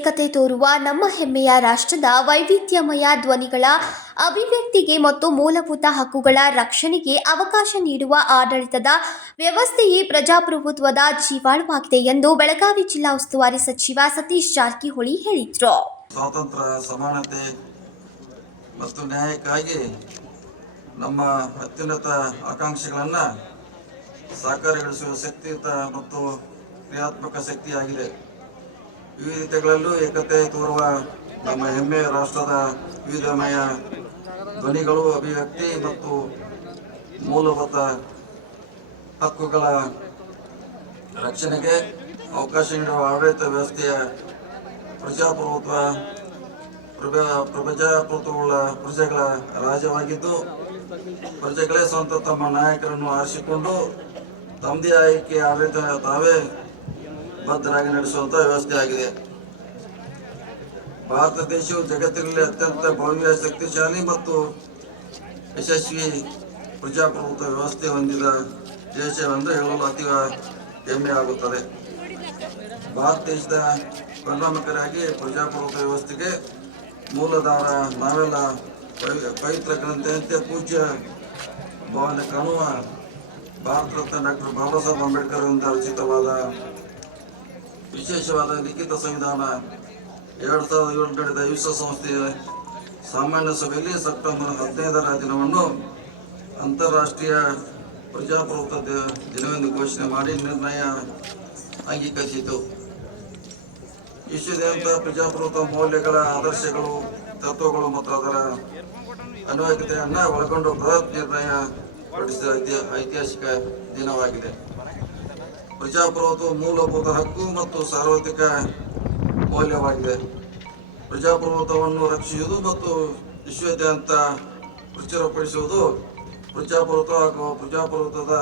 ಏಕತೆ ತೋರುವ ನಮ್ಮ ಹೆಮ್ಮೆಯ ರಾಷ್ಟ್ರದ ವೈವಿಧ್ಯಮಯ ಧ್ವನಿಗಳ ಅಭಿವ್ಯಕ್ತಿಗೆ ಮತ್ತು ಮೂಲಭೂತ ಹಕ್ಕುಗಳ ರಕ್ಷಣೆಗೆ ಅವಕಾಶ ನೀಡುವ ಆಡಳಿತದ ವ್ಯವಸ್ಥೆಯೇ ಪ್ರಜಾಪ್ರಭುತ್ವದ ಜೀವಾಳವಾಗಿದೆ ಎಂದು ಬೆಳಗಾವಿ ಜಿಲ್ಲಾ ಉಸ್ತುವಾರಿ ಸಚಿವ ಸತೀಶ್ ಜಾರಕಿಹೊಳಿ ಹೇಳಿದರು. ಸ್ವಾತಂತ್ರ್ಯ, ಸಮಾನತೆ ಮತ್ತು ನ್ಯಾಯಕ್ಕಾಗಿ ನಮ್ಮ ಅತ್ಯುನ್ನತ ಆಕಾಂಕ್ಷೆಗಳನ್ನು ಸಾಕಾರಗೊಳಿಸುವ ಶಕ್ತಿಯುತ ಮತ್ತು ಕ್ರಿಯಾತ್ಮಕ ಶಕ್ತಿಯಾಗಿದೆ. ವಿವಿಧತೆಗಳಲ್ಲೂ ಏಕತೆ ತೋರುವ ನಮ್ಮ ಹೆಮ್ಮೆ ರಾಷ್ಟ್ರದ ವಿವಿಧಮಯ ಧ್ವನಿಗಳು, ಅಭಿವ್ಯಕ್ತಿ ಮತ್ತು ಮೂಲಭೂತ ಹಕ್ಕುಗಳ ರಕ್ಷಣೆಗೆ ಅವಕಾಶ ನೀಡುವ ಆಡಳಿತ ವ್ಯವಸ್ಥೆಯ ಪ್ರಜಾಪ್ರಭುತ್ವ ಪ್ರಜಾ- ಪ್ರಜಾಪ್ರಭುತ್ವವುಳ್ಳ ಪ್ರಜೆಗಳ ರಾಜ್ಯವಾಗಿದ್ದು, ಪ್ರಜೆಗಳೇ ಸ್ವಂತ ತಮ್ಮ ನಾಯಕರನ್ನು ಆರಿಸಿಕೊಂಡು ತಮ್ಮದೇ ಆಯ್ಕೆ ಆಡಳಿತ ತಾವೇ ಬದ್ಧರಾಗಿ ನಡೆಸುವಂತ ವ್ಯವಸ್ಥೆ ಆಗಿದೆ. ಭಾರತ ದೇಶವು ಜಗತ್ತಿನಲ್ಲಿ ಅತ್ಯಂತ ಭವ್ಯ ಶಕ್ತಿಶಾಲಿ ಮತ್ತು ಯಶಸ್ವಿ ಪ್ರಜಾಪ್ರಭುತ್ವ ವ್ಯವಸ್ಥೆ ಹೊಂದಿದ ದೇಶವೆಂದು ಹೇಳಲು ಅತಿ ಹೆಮ್ಮೆ ಆಗುತ್ತದೆ. ಭಾರತ ದೇಶದ ಪರಿಣಾಮಕಾರಿಯಾಗಿ ಪ್ರಜಾಪ್ರಭುತ್ವ ವ್ಯವಸ್ಥೆಗೆ ಮೂಲಧಾರ ನಾವೆಲ್ಲ ಪವಿ- ಪವಿತ್ರ ಗ್ರಂಥದಂತೆ ಪೂಜ್ಯ ಭಾವನೆ ಕಾಣುವ ಭಾರತ ರತ್ನ ಡಾಕ್ಟರ್ ಬಾಬಾ ಸಾಹೇಬ್ ಅಂಬೇಡ್ಕರ್ ರಚಿತವಾದ ವಿಶೇಷವಾದ ಲಿಖಿತ ಸಂವಿಧಾನ ಎರಡು ಸಾವಿರದ ಏಳು ನಡೆದ ವಿಶ್ವಸಂಸ್ಥೆಯ ಸಾಮಾನ್ಯ ಸಭೆಯಲ್ಲಿ ಸೆಪ್ಟೆಂಬರ್ ಹದಿನೈದರ ದಿನವನ್ನು ಅಂತಾರಾಷ್ಟ್ರೀಯ ಪ್ರಜಾಪ್ರಭುತ್ವ ದಿನವೆಂದು ಘೋಷಣೆ ಮಾಡಿ ನಿರ್ಣಯ ಅಂಗೀಕರಿಸಿತು. ವಿಶ್ವದಾದ್ಯಂತ ಪ್ರಜಾಪ್ರಭುತ್ವ ಮೌಲ್ಯಗಳ ಆದರ್ಶಗಳು, ತತ್ವಗಳು ಮತ್ತು ಅದರ ಅನ್ವಯತೆಯನ್ನು ಒಳಗೊಂಡು ಬೃಹತ್ ನಿರ್ಣಯ ಹೊರಡಿಸಿದ ಐತಿ- ಐತಿಹಾಸಿಕ ದಿನವಾಗಿದೆ. ಪ್ರಜಾಪ್ರಭುತ್ವ ಮೂಲಭೂತ ಹಕ್ಕು ಮತ್ತು ಸಾರ್ವತ್ರಿಕ ಮೌಲ್ಯವಾಗಿದೆ. ಪ್ರಜಾಪ್ರಭುತ್ವವನ್ನು ರಕ್ಷಿಸುವುದು ಮತ್ತು ವಿಶ್ವಾದ್ಯಂತ ಪ್ರಚುರಪಡಿಸುವುದು ಪ್ರಜಾಪ್ರಭುತ್ವ ಹಾಗೂ ಪ್ರಜಾಪ್ರಭುತ್ವದ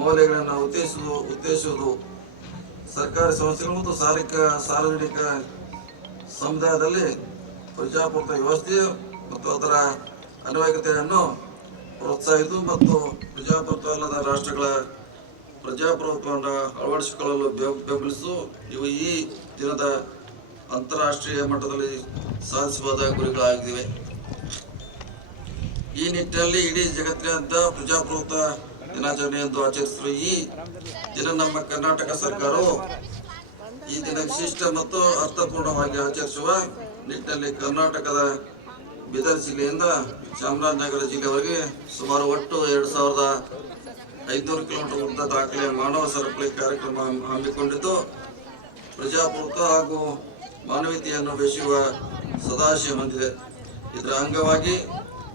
ಮೌಲ್ಯಗಳನ್ನು ಉತ್ತೇಜಿಸುವುದು ಉತ್ತೇಜಿಸುವುದು. ಸರ್ಕಾರಿ ಸಂಸ್ಥೆಗಳು ಮತ್ತು ಸಾರಿಕ ಸಾರ್ವಜನಿಕ ಸಮುದಾಯದಲ್ಲಿ ಪ್ರಜಾಪ್ರಭುತ್ವ ವ್ಯವಸ್ಥೆ ಮತ್ತು ಅದರ ಅನ್ವಯಿಕತೆಯನ್ನು ಪ್ರೋತ್ಸಾಹಿಸುವುದು ಮತ್ತು ಪ್ರಜಾಪ್ರಭುತ್ವ ಅಲ್ಲದ ರಾಷ್ಟ್ರಗಳ ಪ್ರಜಾಪ್ರಭುತ್ವವನ್ನು ಅಳವಡಿಸಿಕೊಳ್ಳಲು ಬೆಂಬಲಿಸು. ಇವು ಈ ದಿನದ ಅಂತಾರಾಷ್ಟ್ರೀಯ ಮಟ್ಟದಲ್ಲಿ ಸಾಧಿಸಬಹುದ ಗುರಿಗಳಾಗಿವೆ ಈ ನಿಟ್ಟಿನಲ್ಲಿ ಇಡೀ ಜಗತ್ತಿನಂತ ಪ್ರಜಾಪ್ರಭುತ್ವ ದಿನಾಚರಣೆ ಎಂದು ಆಚರಿಸಿರುವ ಈ ದಿನ ನಮ್ಮ ಕರ್ನಾಟಕ ಸರ್ಕಾರವು ಈ ದಿನ ವಿಶಿಷ್ಟ ಮತ್ತು ಅರ್ಥಪೂರ್ಣವಾಗಿ ಆಚರಿಸುವ ನಿಟ್ಟಿನಲ್ಲಿ ಕರ್ನಾಟಕದ ಬೀದರ್ ಜಿಲ್ಲೆಯಿಂದ ಚಾಮರಾಜನಗರ ಜಿಲ್ಲೆವರೆಗೆ ಸುಮಾರು ಒಟ್ಟು ಎರಡು ಸಾವಿರದ ಐದುನೂರು ಕಿಲೋಮೀಟರ್ ಉದ್ದ ದಾಖಲೆ ಮಾನವ ಸರಪಳಿ ಕಾರ್ಯಕ್ರಮ ಹಮ್ಮಿಕೊಂಡಿದ್ದು, ಪ್ರಜಾಪ್ರಭುತ್ವ ಹಾಗೂ ಮಾನವೀಯತೆಯನ್ನು ಬೆಸೆಯುವ ಸದಾಶಯ ಹೊಂದಿದೆ. ಇದರ ಅಂಗವಾಗಿ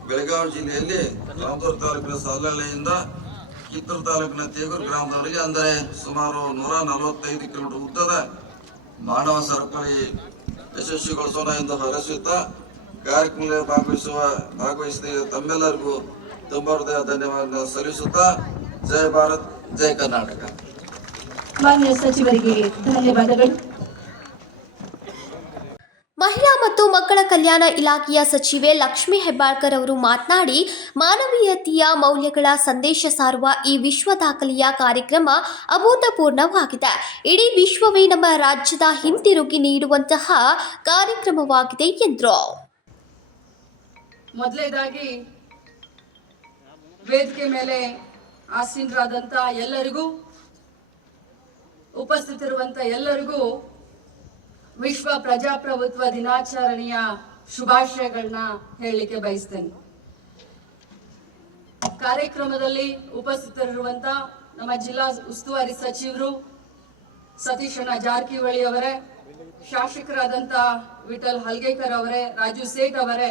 ಬೆಳಗಾವಿ ಜಿಲ್ಲೆಯಲ್ಲಿ ರಾಮದುರ್ಗ ತಾಲೂಕಿನ ಸಾಲಹಳ್ಳಿಯಿಂದ ಕಿತ್ತೂರು ತಾಲೂಕಿನ ತೇಗೂರು ಗ್ರಾಮದವರೆಗೆ ಅಂದರೆ ಸುಮಾರು ನೂರ ನಲವತ್ತೈದು ಕಿಲೋಮೀಟರ್ ಉದ್ದದ ಮಾನವ ಸರಪಳಿ ಯಶಸ್ವಿಗೊಳಿಸೋಣ ಎಂದು ಹರಸುತ್ತಾ ಕಾರ್ಯಕ್ರಮದಲ್ಲಿ ಭಾಗವಹಿಸುವ ಭಾಗವಹಿಸಿದ ತಮ್ಮೆಲ್ಲರಿಗೂ ತುಂಬ ಹೃದಯ ಧನ್ಯವಾದ ಸಲ್ಲಿಸುತ್ತಾ ಜೈ ಭಾರತ್ ಜೈ ಕರ್ನಾಟಕ. ಮಾನ್ಯ ಸಚಿವರಿಗೆ ಧನ್ಯವಾದಗಳು. ಮಹಿಳಾ ಮತ್ತು ಮಕ್ಕಳ ಕಲ್ಯಾಣ ಇಲಾಖೆಯ ಸಚಿವೆ ಲಕ್ಷ್ಮಿ ಹೆಬ್ಬಾಳ್ಕರ್ ಅವರು ಮಾತನಾಡಿ ಮಾನವೀಯತೆಯ ಮೌಲ್ಯಗಳ ಸಂದೇಶ ಸಾರುವ ಈ ವಿಶ್ವ ದಾಖಲೆಯ ಕಾರ್ಯಕ್ರಮ ಅಭೂತಪೂರ್ಣವಾಗಿದೆ. ಇಡೀ ವಿಶ್ವವೇ ನಮ್ಮ ರಾಜ್ಯದ ಹಿಂತಿರುಗಿ ನೀಡುವಂತಹ ಕಾರ್ಯಕ್ರಮವಾಗಿದೆ ಎಂದರು. ಮೊದಲೇದಾಗಿ ವೇದಿಕೆ ಮೇಲೆ ಆಸೀನರಾದಂತ ಎಲ್ಲರಿಗೂ ಉಪಸ್ಥಿತಿರುವಂಥ ಎಲ್ಲರಿಗೂ ವಿಶ್ವ ಪ್ರಜಾಪ್ರಭುತ್ವ ದಿನಾಚರಣೆಯ ಶುಭಾಶಯಗಳನ್ನ ಹೇಳಲಿಕ್ಕೆ ಬಯಸ್ತೇನೆ. ಕಾರ್ಯಕ್ರಮದಲ್ಲಿ ಉಪಸ್ಥಿತರಿರುವಂತ ನಮ್ಮ ಜಿಲ್ಲಾ ಉಸ್ತುವಾರಿ ಸಚಿವರು ಸತೀಶಣ್ಣ ಜಾರಕಿಹೊಳಿ ಅವರೇ, ಶಾಸಕರಾದಂತ ವಿಠಲ್ ಹಲ್ಗೇಕರ್ ಅವರೇ, ರಾಜು ಸೇಠ್ ಅವರೇ,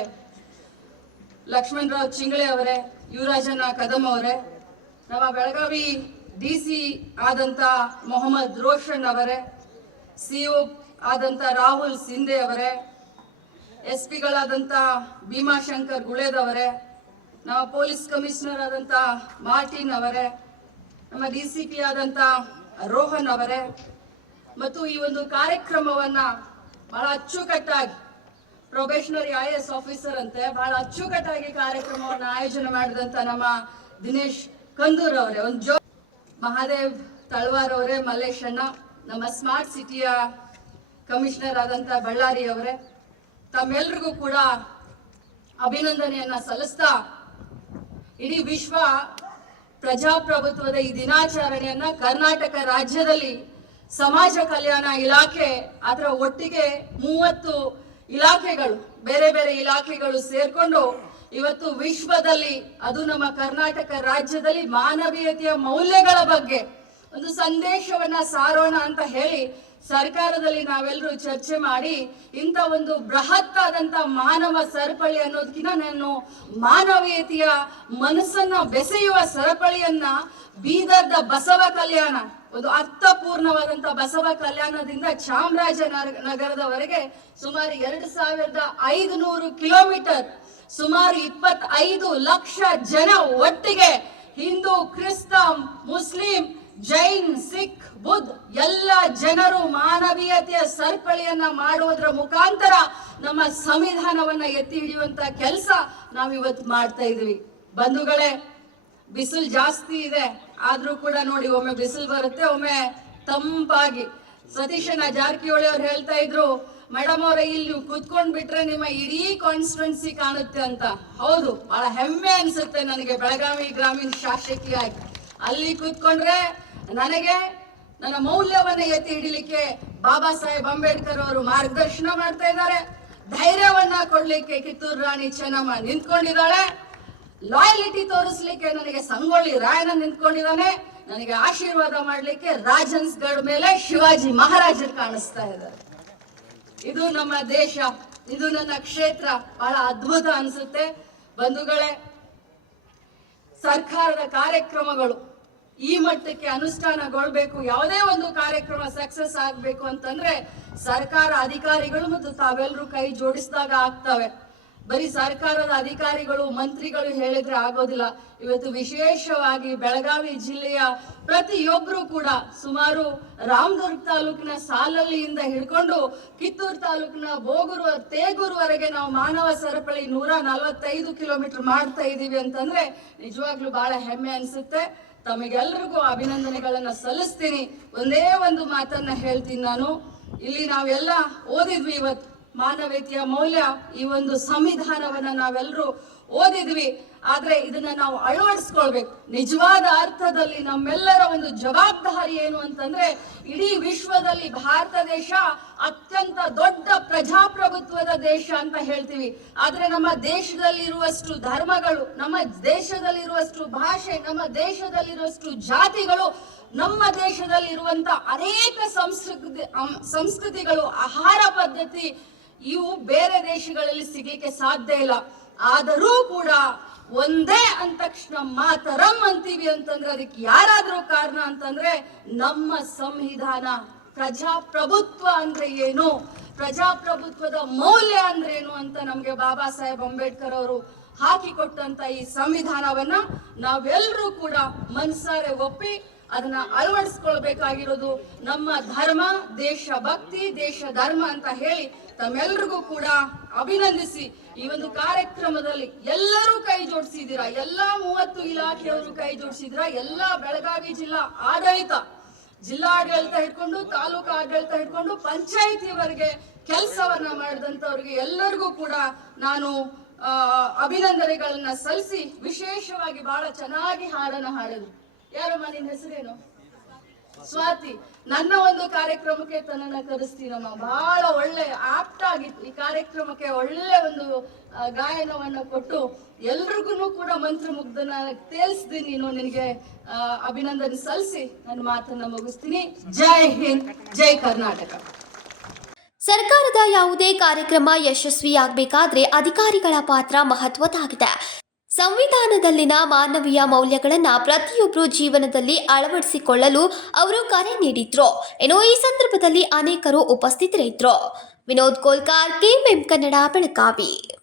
ಲಕ್ಷ್ಮಣರಾವ್ ಚಿಂಗಳೆ ಅವರೇ, ಯುವರಾಜಣ್ಣ ಕದಂ ಅವರೇ ನಮ್ಮ ಬೆಳಗಾವಿ ಡಿ ಸಿ ಆದಂತ ಮೊಹಮ್ಮದ್ ರೋಷನ್ ಅವರೇ ಸಿಒ ಆದಂತ ರಾಹುಲ್ ಸಿಂಧೆ ಅವರೇ, ಎಸ್ ಪಿಗಳಾದಂಥ ಭೀಮಾಶಂಕರ್ ಗುಳೇದವರೇ ನಮ್ಮ ಪೊಲೀಸ್ ಕಮಿಷನರ್ ಆದಂತ ಮಾರ್ಟಿನ್ ಅವರೇ, ನಮ್ಮ ಡಿ ಸಿ ಪಿ ಆದಂತ ರೋಹನ್ ಅವರೇ, ಮತ್ತು ಈ ಒಂದು ಕಾರ್ಯಕ್ರಮವನ್ನ ಬಹಳ ಅಚ್ಚುಕಟ್ಟಾಗಿ ಪ್ರೊಬೇಷನರಿ ಐ ಎಸ್ ಆಫೀಸರ್ ಅಂತೆ ಬಹಳ ಅಚ್ಚುಕಟ್ಟಾಗಿ ಕಾರ್ಯಕ್ರಮವನ್ನು ಆಯೋಜನೆ ಮಾಡಿದಂತ ನಮ್ಮ ದಿನೇಶ್ ಕಂದೂರ್ ಅವರೇ, ಒಂದು ಜೋ ಮಹಾದೇವ್ ತಳ್ವಾರ್ ಅವರೇ, ಮಲ್ಲೇಶ್ ಅಣ್ಣ, ನಮ್ಮ ಸ್ಮಾರ್ಟ್ ಸಿಟಿಯ ಕಮಿಷನರ್ ಆದಂತ ಬಳ್ಳಾರಿ ಅವರೇ, ತಮ್ಮೆಲ್ರಿಗೂ ಕೂಡ ಅಭಿನಂದನೆಯನ್ನ ಸಲ್ಲಿಸ್ತಾ ಇಡೀ ವಿಶ್ವ ಪ್ರಜಾಪ್ರಭುತ್ವದ ಈ ದಿನಾಚರಣೆಯನ್ನ ಕರ್ನಾಟಕ ರಾಜ್ಯದಲ್ಲಿ ಸಮಾಜ ಕಲ್ಯಾಣ ಇಲಾಖೆ ಅದರ ಒಟ್ಟಿಗೆ ಮೂವತ್ತು ಇಲಾಖೆಗಳು, ಬೇರೆ ಬೇರೆ ಇಲಾಖೆಗಳು ಸೇರ್ಕೊಂಡು ಇವತ್ತು ವಿಶ್ವದಲ್ಲಿ, ಅದು ನಮ್ಮ ಕರ್ನಾಟಕ ರಾಜ್ಯದಲ್ಲಿ ಮಾನವೀಯತೆಯ ಮೌಲ್ಯಗಳ ಬಗ್ಗೆ ಒಂದು ಸಂದೇಶವನ್ನ ಸಾರೋಣ ಅಂತ ಹೇಳಿ ಸರ್ಕಾರದಲ್ಲಿ ನಾವೆಲ್ಲರೂ ಚರ್ಚೆ ಮಾಡಿ ಇಂಥ ಒಂದು ಬೃಹತ್ ಮಾನವ ಸರಪಳಿ ಅನ್ನೋದಕ್ಕಿಂತ ನಾನು ಮಾನವೀಯತೆಯ ಮನಸ್ಸನ್ನ ಬೆಸೆಯುವ ಸರಪಳಿಯನ್ನ ಬೀದರ್ದ ಬಸವ ಕಲ್ಯಾಣ ಒಂದು ಅರ್ಥಪೂರ್ಣವಾದಂತ ಬಸವ ಕಲ್ಯಾಣದಿಂದ ಚಾಮರಾಜನಗರ ನಗರದವರೆಗೆ ಸುಮಾರು ಎರಡು ಸಾವಿರದ ಐದುನೂರು ಕಿಲೋಮೀಟರ್ ಸುಮಾರು ಇಪ್ಪತ್ತೈದು ಲಕ್ಷ ಜನ ಒಟ್ಟಿಗೆ ಹಿಂದೂ, ಕ್ರಿಸ್ತ, ಮುಸ್ಲಿಂ, ಜೈನ್, ಸಿಖ್ ಬುದ್ಧ ಎಲ್ಲ ಜನರು ಮಾನವೀಯತೆಯ ಸರ್ಪಳಿಯನ್ನ ಮಾಡುವುದರ ಮುಖಾಂತರ ನಮ್ಮ ಸಂವಿಧಾನವನ್ನ ಎತ್ತಿ ಹಿಡಿಯುವಂತ ಕೆಲಸ ನಾವಿವತ್ತು ಮಾಡ್ತಾ ಇದೀವಿ. ಬಂಧುಗಳೇ ಬಿಸಿಲು ಜಾಸ್ತಿ ಇದೆ, ಆದ್ರೂ ಕೂಡ ನೋಡಿ ಒಮ್ಮೆ ಬಿಸಿಲು ಬರುತ್ತೆ, ಒಮ್ಮೆ ತಂಪಾಗಿ. ಸತೀಶನ ಜಾರಕಿಹೊಳಿ ಅವ್ರು ಹೇಳ್ತಾ ಇದ್ರು ಮೇಡಮ್ ಅವರ, ಇಲ್ಲಿ ಕೂತ್ಕೊಂಡು ಬಿಟ್ರೆ ನಿಮ್ಮ ಇಡೀ ಕಾನ್ಸ್ಟಿಟ್ಯುನ್ಸಿ ಕಾಣುತ್ತೆ ಅಂತ. ಹೌದು, ಬಹಳ ಹೆಮ್ಮೆ ಅನ್ಸುತ್ತೆ ನನಗೆ ಬೆಳಗಾವಿ ಗ್ರಾಮೀಣ ಶಾಸಕಿಯಾಗಿ. ಅಲ್ಲಿ ಕೂತ್ಕೊಂಡ್ರೆ ನನಗೆ ನನ್ನ ಮೌಲ್ಯವನ್ನ ಎತ್ತಿ ಹಿಡಿಲಿಕ್ಕೆ ಬಾಬಾ ಸಾಹೇಬ್ ಅಂಬೇಡ್ಕರ್ ಅವರು ಮಾರ್ಗದರ್ಶನ ಮಾಡ್ತಾ ಇದ್ದಾರೆ. ಧೈರ್ಯವನ್ನ ಕೊಡ್ಲಿಕ್ಕೆ ಕಿತ್ತೂರು ರಾಣಿ ಚೆನ್ನಮ್ಮ ನಿಂತ್ಕೊಂಡಿದ್ದಾಳೆ. ಲಾಯಲಿಟಿ ತೋರಿಸ್ಲಿಕ್ಕೆ ನನಗೆ ಸಂಗೊಳ್ಳಿ ರಾಯನ ನಿಂತ್ಕೊಂಡಿದ್ದಾನೆ. ನನಗೆ ಆಶೀರ್ವಾದ ಮಾಡ್ಲಿಕ್ಕೆ ಗಡ್ ಮೇಲೆ ಶಿವಾಜಿ ಮಹಾರಾಜರು ಕಾಣಿಸ್ತಾ ಇದ್ದಾರೆ. ಇದು ನಮ್ಮ ದೇಶ, ಇದು ನನ್ನ ಕ್ಷೇತ್ರ. ಬಹಳ ಅದ್ಭುತ ಅನ್ಸುತ್ತೆ. ಬಂಧುಗಳೇ, ಸರ್ಕಾರದ ಕಾರ್ಯಕ್ರಮಗಳು ಈ ಮಟ್ಟಕ್ಕೆ ಅನುಷ್ಠಾನಗೊಳ್ಬೇಕು. ಯಾವುದೇ ಒಂದು ಕಾರ್ಯಕ್ರಮ ಸಕ್ಸಸ್ ಆಗಬೇಕು ಅಂತಂದ್ರೆ ಸರ್ಕಾರ ಅಧಿಕಾರಿಗಳು ಮತ್ತು ತಾವೆಲ್ಲರೂ ಕೈ ಜೋಡಿಸಿದಾಗ ಆಗ್ತವೆ. ಬರೀ ಸರ್ಕಾರದ ಅಧಿಕಾರಿಗಳು, ಮಂತ್ರಿಗಳು ಹೇಳಿದ್ರೆ ಆಗೋದಿಲ್ಲ. ಇವತ್ತು ವಿಶೇಷವಾಗಿ ಬೆಳಗಾವಿ ಜಿಲ್ಲೆಯ ಪ್ರತಿಯೊಬ್ಬರು ಕೂಡ ಸುಮಾರು ರಾಮದುರ್ಗ ತಾಲೂಕಿನ ಸಾಲಲ್ಲಿಯಿಂದ ಹಿಡ್ಕೊಂಡು ಕಿತ್ತೂರು ತಾಲೂಕಿನ ಬೋಗೂರು ತೇಗೂರುವರೆಗೆ ನಾವು ಮಾನವ ಸರಪಳಿ ನೂರ ನಲವತ್ತೈದು ಕಿಲೋಮೀಟರ್ ಮಾಡ್ತಾ ಇದ್ದೀವಿ ಅಂತಂದ್ರೆ ನಿಜವಾಗ್ಲೂ ಬಹಳ ಹೆಮ್ಮೆ ಅನ್ಸುತ್ತೆ. ತಮಗೆಲ್ಲರಿಗೂ ಅಭಿನಂದನೆಗಳನ್ನ ಸಲ್ಲಿಸ್ತೀನಿ. ಒಂದೇ ಒಂದು ಮಾತನ್ನ ಹೇಳ್ತೀನಿ ನಾನು. ಇಲ್ಲಿ ನಾವೆಲ್ಲ ಓದಿದ್ವಿ ಇವತ್ತು. ಮಾನವೀಯತೆಯ ಮೌಲ್ಯ ಈ ಒಂದು ಸಂವಿಧಾನವನ್ನ ನಾವೆಲ್ಲರೂ ಓದಿದ್ವಿ. ಆದ್ರೆ ಇದನ್ನ ನಾವು ಅಳವಡಿಸ್ಕೊಳ್ಬೇಕು. ನಿಜವಾದ ಅರ್ಥದಲ್ಲಿ ನಮ್ಮೆಲ್ಲರ ಒಂದು ಜವಾಬ್ದಾರಿ ಏನು ಅಂತಂದ್ರೆ, ಇಡೀ ವಿಶ್ವದಲ್ಲಿ ಭಾರತ ದೇಶ ಅತ್ಯಂತ ದೊಡ್ಡ ಪ್ರಜಾಪ್ರಭುತ್ವದ ದೇಶ ಅಂತ ಹೇಳ್ತೀವಿ. ಆದ್ರೆ ನಮ್ಮ ದೇಶದಲ್ಲಿರುವಷ್ಟು ಧರ್ಮಗಳು, ನಮ್ಮ ದೇಶದಲ್ಲಿರುವಷ್ಟು ಭಾಷೆ, ನಮ್ಮ ದೇಶದಲ್ಲಿರುವಷ್ಟು ಜಾತಿಗಳು, ನಮ್ಮ ದೇಶದಲ್ಲಿರುವಂತ ಅನೇಕ ಸಂಸ್ಕೃತಿ ಸಂಸ್ಕೃತಿಗಳು, ಆಹಾರ ಪದ್ಧತಿ ಇವು ಬೇರೆ ದೇಶಗಳಲ್ಲಿ ಸಿಗ್ಲಿಕ್ಕೆ ಸಾಧ್ಯ ಇಲ್ಲ. ಆದರೂ ಕೂಡ ಒಂದೇ ಅಂದ ತಕ್ಷಣ ಮಾತರಂ ಅಂತೀವಿ ಅಂತಂದ್ರೆ ಅದಕ್ಕೆ ಯಾರಾದ್ರೂ ಕಾರಣ ಅಂತಂದ್ರೆ ನಮ್ಮ ಸಂವಿಧಾನ ಪ್ರಜಾಪ್ರಭುತ್ವ ಅಂದ್ರೆ ಏನು? ಪ್ರಜಾಪ್ರಭುತ್ವದ ಮೌಲ್ಯ ಅಂದ್ರೆ ಏನು ಅಂತ ನಮ್ಗೆ ಬಾಬಾ ಸಾಹೇಬ್ ಅಂಬೇಡ್ಕರ್ ಅವರು ಹಾಕಿಕೊಟ್ಟಂತ ಈ ಸಂವಿಧಾನವನ್ನ ನಾವೆಲ್ಲರೂ ಕೂಡ ಮನ್ಸಾರೆ ಒಪ್ಪಿ ಅದನ್ನ ಅಳವಡಿಸ್ಕೊಳ್ಬೇಕಾಗಿರೋದು ನಮ್ಮ ಧರ್ಮ, ದೇಶ ಭಕ್ತಿ, ದೇಶ ಧರ್ಮ ಅಂತ ಹೇಳಿ ತಮ್ಮೆಲ್ರಿಗೂ ಕೂಡ ಅಭಿನಂದಿಸಿ ಈ ಒಂದು ಕಾರ್ಯಕ್ರಮದಲ್ಲಿ ಎಲ್ಲರೂ ಕೈ ಜೋಡಿಸಿದ್ದೀರಾ? ಎಲ್ಲಾ ಮೂವತ್ತು ಇಲಾಖೆಯವರು ಕೈ ಜೋಡಿಸಿದಿರಾ ಎಲ್ಲಾ ಬೆಳಗಾವಿ ಜಿಲ್ಲಾ ಆಡಳಿತ, ಜಿಲ್ಲಾಡಳಿತ ಹಿಡ್ಕೊಂಡು, ತಾಲೂಕು ಆಡಳಿತ ಹಿಡ್ಕೊಂಡು ಪಂಚಾಯಿತಿವರೆಗೆ ಕೆಲಸವನ್ನ ಮಾಡಿದಂತವ್ರಿಗೆ ಎಲ್ಲರಿಗೂ ಕೂಡ ನಾನು ಅಭಿನಂದನೆಗಳನ್ನ ಸಲ್ಲಿಸಿ ವಿಶೇಷವಾಗಿ ಬಹಳ ಚೆನ್ನಾಗಿ ಹಾಡನ್ನ ಹಾಡಿದ್ರು. ಯಾರಮ್ಮ ನಿನ್ನ ಹೆಸರೇನು? ಸ್ವಾತಿ, ನನ್ನ ಒಂದು ಕಾರ್ಯಕ್ರಮಕ್ಕೆ ತನ್ನನ್ನ ಕರೆಸ್ತೀನಮ್ಮ ಬಹಳ ಒಳ್ಳೆ ಆಪ್ಟ್ ಆಗಿತ್ತು ಈ ಕಾರ್ಯಕ್ರಮಕ್ಕೆ ಒಳ್ಳೆ ಒಂದು ಗಾಯನವನ್ನು ಕೊಟ್ಟು ಎಲ್ರಿಗೂ ಕೂಡ ಮಂತ್ರಮುಗ್ಧನ ತೇಲ್ಸ್ದಿ ನೀನು. ನಿನಗೆ ಅಭಿನಂದನೆ ಸಲ್ಲಿಸಿ ನನ್ನ ಮಾತನ್ನ ಮುಗಿಸ್ತೀನಿ. ಜೈ ಹಿಂದ್, ಜೈ ಕರ್ನಾಟಕ. ಸರ್ಕಾರದ ಯಾವುದೇ ಕಾರ್ಯಕ್ರಮ ಯಶಸ್ವಿಯಾಗಬೇಕಾದ್ರೆ ಅಧಿಕಾರಿಗಳ ಪಾತ್ರ ಮಹತ್ವದ್ದಾಗಿದೆ. ಸಂವಿಧಾನದಲ್ಲಿನ ಮಾನವೀಯ ಮೌಲ್ಯಗಳನ್ನು ಪ್ರತಿಯೊಬ್ಬರು ಜೀವನದಲ್ಲಿ ಅಳವಡಿಸಿಕೊಳ್ಳಲು ಅವರು ಕರೆ ನೀಡಿದ್ರು. ಇನ್ನು ಈ ಸಂದರ್ಭದಲ್ಲಿ ಅನೇಕರು ಉಪಸ್ಥಿತರಿದ್ದರು ವಿನೋದ್ ಕೋಲ್ಕಾರ್ ಕೆಎಂಎಂ ಕನ್ನಡ ಬೆಳಗಾವಿ.